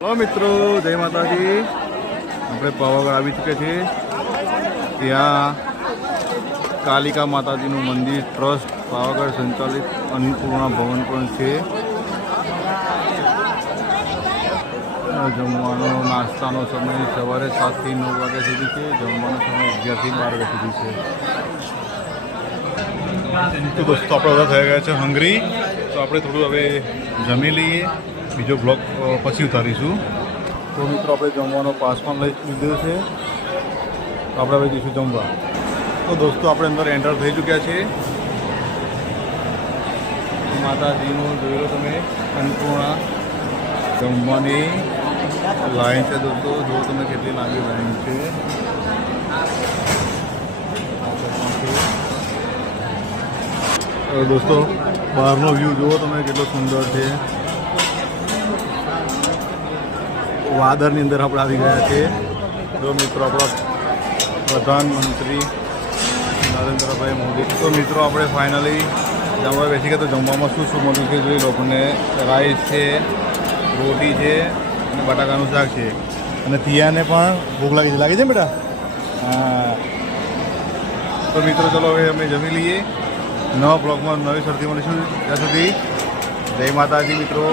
Hello मित्रों, जय माताजी। આપણે પાવાગઢ આવી ચૂક્યા છીએ। ત્યાં કાલિકા માતાજીનું મંદિર ટ્રસ્ટ પાવાગઢ સંચાલિત અન્નપૂર્ણા ભવન પણ છે। જમવાનો નાસ્તાનો સમય સવારે 7 થી 9 વાગ્યા સુધી છે। જમવાનો સમય 11 થી 12 વાગ્યા સુધી છે। તો દોસ્તો આપણે બધા થઈ ગયા છે હંગરી, તો આપણે થોડું હવે જમી લઈએ, બીજો બ્લોગ પછી ઉતારીશું। તો મિત્રો આપણે જમવાનો પાસ પણ લઈ લીધો છે, તો આપણે હવે જઈશું જમવા। તો દોસ્તો આપણે અંદર એન્ટર થઈ ચૂક્યા છીએ। માતાજીનું જોઈ લો તમે, અન્નપૂર્ણા જમવાની લાઈન છે દોસ્તો, જો તમે કેટલી લાંબી લાઈન છે। દોસ્તો બહારનો વ્યૂ જુઓ તમે, કેટલો સુંદર છે। વાદળની અંદર આપણે આવી ગયા છીએ। જો મિત્રો આપણા પ્રધાનમંત્રી નરેન્દ્રભાઈ મોદી। તો મિત્રો આપણે ફાઇનલી જમવા બેસી ગયા। તો જમવામાં શું શું મળ્યું છે જોઈ લો। આપણને રાઈસ છે, રોટી છે અને બટાકાનું શાક છે, અને તિયાને પણ ભૂખ લાગી છે બેટા? હા। તો મિત્રો ચલો હવે અમે જમી લઈએ। નવા બ્લોગમાં નવી શરતી મળીશું। ત્યાં સુધી જય માતાજી મિત્રો।